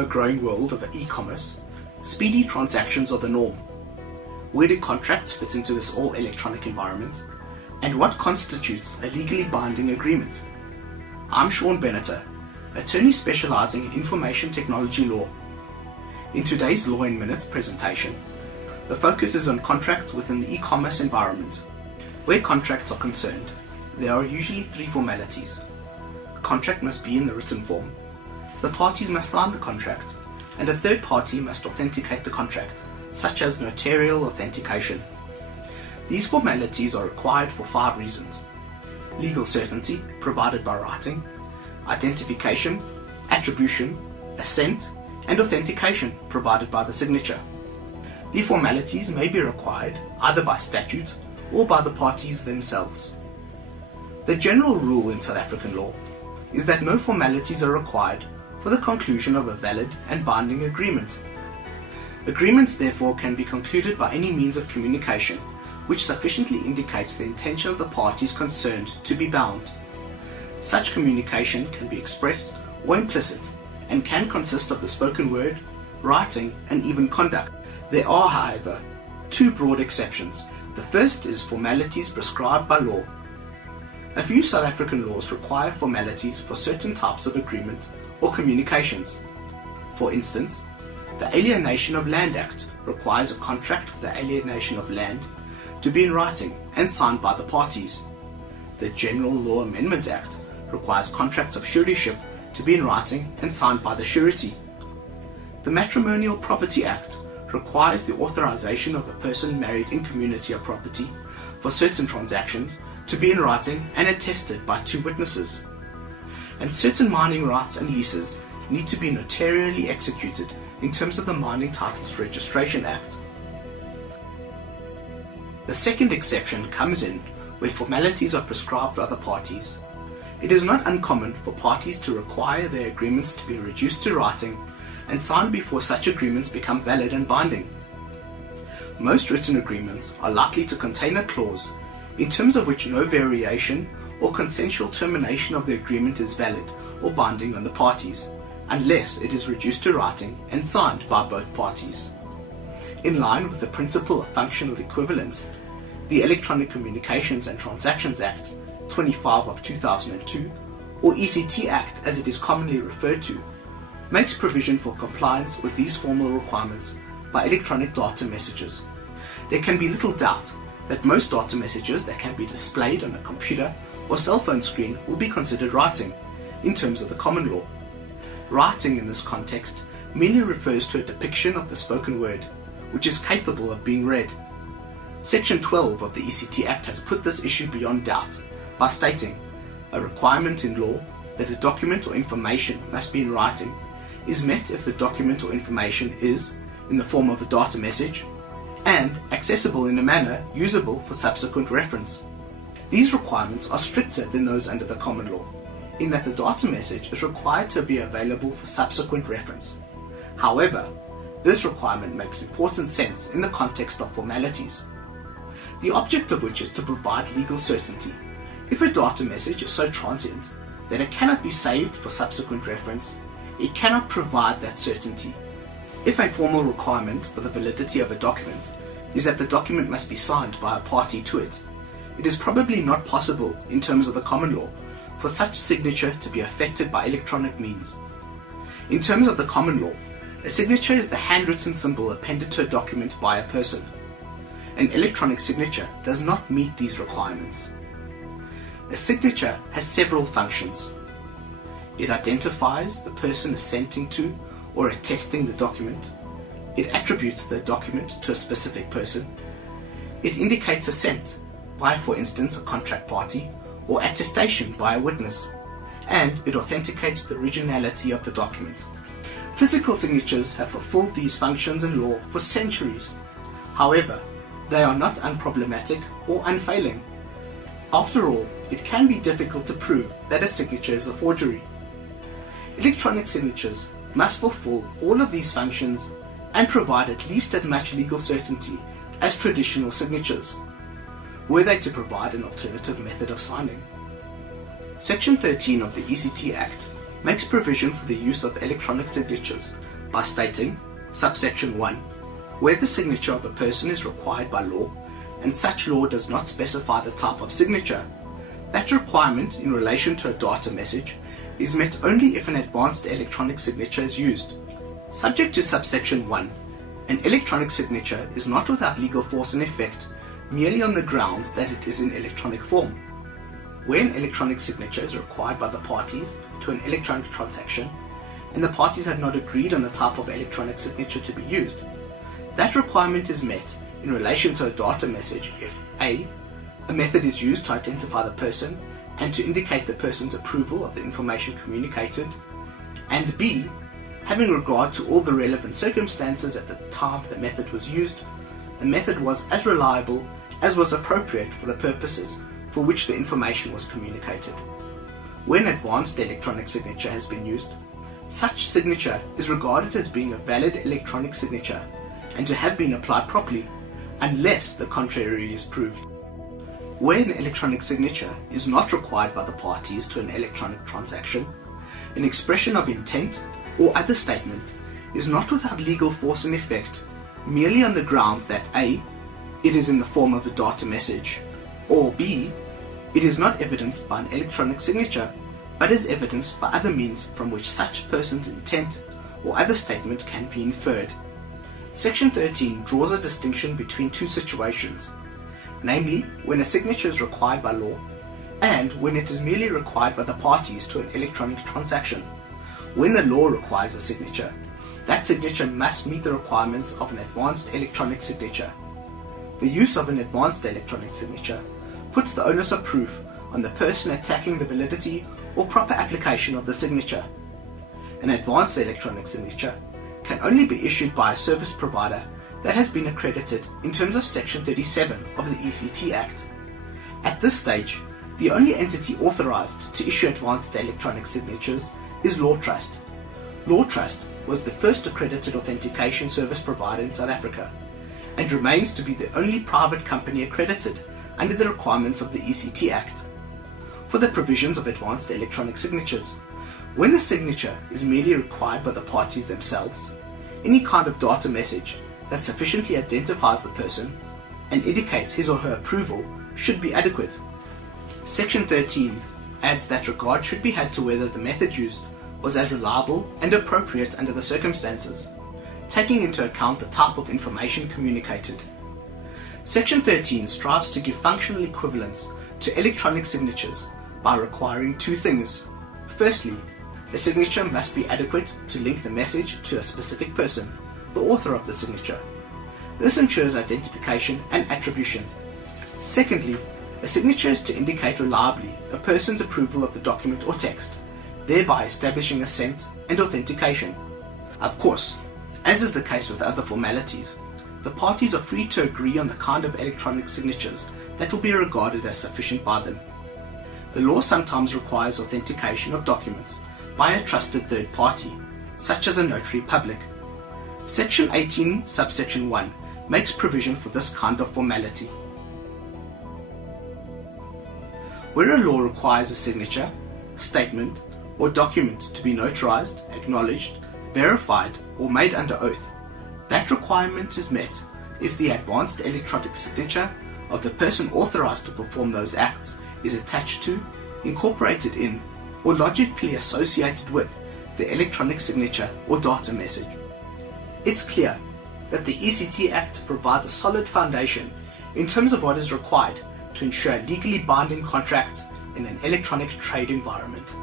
ever-growing world of e-commerce, speedy transactions are the norm. Where do contracts fit into this all-electronic environment? And what constitutes a legally binding agreement? I'm Shaun Benater, attorney specializing in information technology law. In today's Law in Minutes presentation, the focus is on contracts within the e-commerce environment. Where contracts are concerned, there are usually three formalities. The contract must be in the written form, the parties must sign the contract, and a third party must authenticate the contract, such as notarial authentication. These formalities are required for 5 reasons: legal certainty, provided by writing; identification, attribution, assent, and authentication, provided by the signature. The formalities may be required either by statute or by the parties themselves. The general rule in South African law is that no formalities are required for the conclusion of a valid and binding agreement. Agreements therefore can be concluded by any means of communication which sufficiently indicates the intention of the parties concerned to be bound. Such communication can be expressed or implicit and can consist of the spoken word, writing, and even conduct. There are, however, 2 broad exceptions. The first is formalities prescribed by law. A few South African laws require formalities for certain types of agreement or communications. For instance, the Alienation of Land Act requires a contract for the alienation of land to be in writing and signed by the parties. The General Law Amendment Act requires contracts of suretyship to be in writing and signed by the surety. The Matrimonial Property Act requires the authorization of a person married in community of property for certain transactions to be in writing and attested by 2 witnesses. And certain mining rights and leases need to be notarially executed in terms of the Mining Titles Registration Act. The second exception comes in where formalities are prescribed by the parties. It is not uncommon for parties to require their agreements to be reduced to writing and signed before such agreements become valid and binding. Most written agreements are likely to contain a clause in terms of which no variation or consensual termination of the agreement is valid or binding on the parties, unless it is reduced to writing and signed by both parties. In line with the principle of functional equivalence, the Electronic Communications and Transactions Act 25 of 2002, or ECT Act as it is commonly referred to, makes provision for compliance with these formal requirements by electronic data messages. There can be little doubt that most data messages that can be displayed on a computer or cell phone screen will be considered writing in terms of the common law. Writing in this context merely refers to a depiction of the spoken word, which is capable of being read. Section 12 of the ECT Act has put this issue beyond doubt by stating a requirement in law that a document or information must be in writing is met if the document or information is in the form of a data message and accessible in a manner usable for subsequent reference. These requirements are stricter than those under the common law, in that the data message is required to be available for subsequent reference. However, this requirement makes important sense in the context of formalities, the object of which is to provide legal certainty. If a data message is so transient that it cannot be saved for subsequent reference, it cannot provide that certainty. If a formal requirement for the validity of a document is that the document must be signed by a party to it, it is probably not possible in terms of the common law for such signature to be affected by electronic means. In terms of the common law, a signature is the handwritten symbol appended to a document by a person. An electronic signature does not meet these requirements. A signature has several functions. It identifies the person assenting to or attesting the document. It attributes the document to a specific person. It indicates assent by, for instance, a contract party, or attestation by a witness, and it authenticates the originality of the document. Physical signatures have fulfilled these functions in law for centuries. However, they are not unproblematic or unfailing. After all, it can be difficult to prove that a signature is a forgery. Electronic signatures must fulfill all of these functions and provide at least as much legal certainty as traditional signatures, were they to provide an alternative method of signing. Section 13 of the ECT Act makes provision for the use of electronic signatures by stating, subsection 1, where the signature of a person is required by law, and such law does not specify the type of signature, that requirement in relation to a data message is met only if an advanced electronic signature is used. Subject to subsection 1, an electronic signature is not without legal force and effect merely on the grounds that it is in electronic form. Where an electronic signature is required by the parties to an electronic transaction, and the parties have not agreed on the type of electronic signature to be used, that requirement is met in relation to a data message if A method is used to identify the person and to indicate the person's approval of the information communicated, and B, having regard to all the relevant circumstances at the time the method was used, the method was as reliable as was appropriate for the purposes for which the information was communicated. When advanced electronic signature has been used, such signature is regarded as being a valid electronic signature and to have been applied properly, unless the contrary is proved. Where an electronic signature is not required by the parties to an electronic transaction, an expression of intent or other statement is not without legal force and effect merely on the grounds that A, it is in the form of a data message, or B, it is not evidenced by an electronic signature but is evidenced by other means from which such person's intent or other statement can be inferred. Section 13 draws a distinction between two situations, namely when a signature is required by law and when it is merely required by the parties to an electronic transaction. When the law requires a signature, that signature must meet the requirements of an advanced electronic signature. The use of an advanced electronic signature puts the onus of proof on the person attacking the validity or proper application of the signature. An advanced electronic signature can only be issued by a service provider that has been accredited in terms of Section 37 of the ECT Act. At this stage, the only entity authorized to issue advanced electronic signatures is Law Trust. Law Trust was the first accredited authentication service provider in South Africa and remains to be the only private company accredited under the requirements of the ECT Act. For the provisions of advanced electronic signatures, when the signature is merely required by the parties themselves, any kind of data message that sufficiently identifies the person and indicates his or her approval should be adequate. Section 13 adds that regard should be had to whether the method used was as reliable and appropriate under the circumstances, taking into account the type of information communicated. Section 13 strives to give functional equivalence to electronic signatures by requiring two things. Firstly, a signature must be adequate to link the message to a specific person, the author of the signature. This ensures identification and attribution. Secondly, a signature is to indicate reliably a person's approval of the document or text, thereby establishing assent and authentication. Of course, as is the case with other formalities, the parties are free to agree on the kind of electronic signatures that will be regarded as sufficient by them. The law sometimes requires authentication of documents by a trusted third party, such as a notary public. Section 18, subsection 1 makes provision for this kind of formality. Where a law requires a signature, statement, or document to be notarized, acknowledged, verified, or made under oath, that requirement is met if the advanced electronic signature of the person authorized to perform those acts is attached to, incorporated in, or logically associated with the electronic signature or data message. It's clear that the ECT Act provides a solid foundation in terms of what is required to ensure legally binding contracts in an electronic trade environment.